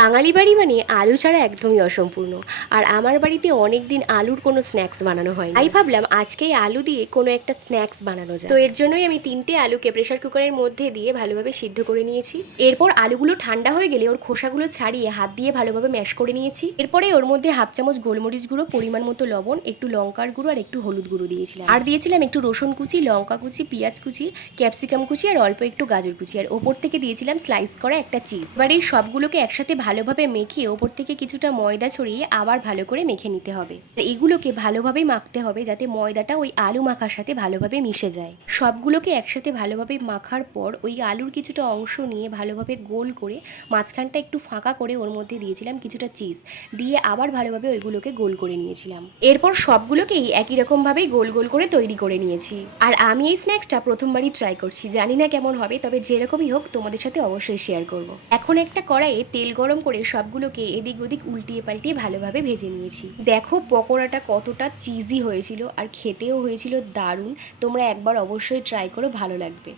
বাঙালি বাড়ি মানে আলু ছাড়া একদমই অসম্পূর্ণ। আর আমার বাড়িতে অনেক দিন আলুর কোনো স্ন্যাক্স বানানো হয়, তাই ভাবলাম আজকেই আলু দিয়ে কোনো একটা স্ন্যাক্স বানানো যায়। তো এর জন্যই আমি 3টে আলুকে প্রেশার কুকারের মধ্যে দিয়ে ভালোভাবে সিদ্ধ করে নিয়েছি। এরপর আলুগুলো ঠান্ডা হয়ে গেলে ওর খোসাগুলো ছাড়িয়ে হাত দিয়ে ভালোভাবে ম্যাশ করে নিয়েছি। এরপরে ওর মধ্যে হাফ চামচ গোলমরিচ গুঁড়ো, পরিমাণ মতো লবণ, একটু লঙ্কার গুঁড়ো আর একটু হলুদ গুঁড়ো দিয়েছিলাম। আর দিয়েছিলাম একটু রসুন কুচি, লঙ্কা কুচি, পেঁয়াজ কুচি, ক্যাপসিকাম কুচি আর অল্প একটু গাজর কুচি। আর ওপর থেকে দিয়েছিলাম স্লাইস করা একটা চিজ। এবার এই সবগুলোকে একসাথে ভালোভাবে মেখে ওপর থেকে কিছুটা ময়দা ছড়িয়ে আবার ভালো করে মেখে নিতে হবে। এইগুলোকে ভালোভাবে মাখতে হবে যাতে ময়দাটা ওই আলু মাখার সাথে ভালোভাবে মিশে যায়। সবগুলোকে একসাথে ভালোভাবে মাখার পর ওই আলুর কিছুটা অংশ নিয়ে ভালোভাবে গোল করে মাঝখানটা একটু ফাঁকা করে ওর মধ্যে দিয়েছিলাম কিছুটা চিজ দিয়ে আবার ভালোভাবে ওইগুলোকে গোল করে নিয়েছিলাম। এরপর সবগুলোকেই একই রকমভাবেই গোল গোল করে তৈরি করে নিয়েছি। আর আমি এই স্ন্যাক্সটা প্রথমবারই ট্রাই করছি, জানি না কেমন হবে, তবে যেরকমই হোক তোমাদের সাথে অবশ্যই শেয়ার করব। এখন একটা কড়াইয়ে তেল গরম করে সবগুলোকে এদিক ওদিক উল্টিয়ে পাল্টিয়ে ভালোভাবে ভেজে নিয়েছি। দেখো পকোড়াটা কতটা চিজি হয়েছিল আর খেতেও হয়েছিল দারুণ। তোমরা একবার অবশ্যই ট্রাই করো, ভালো লাগবে।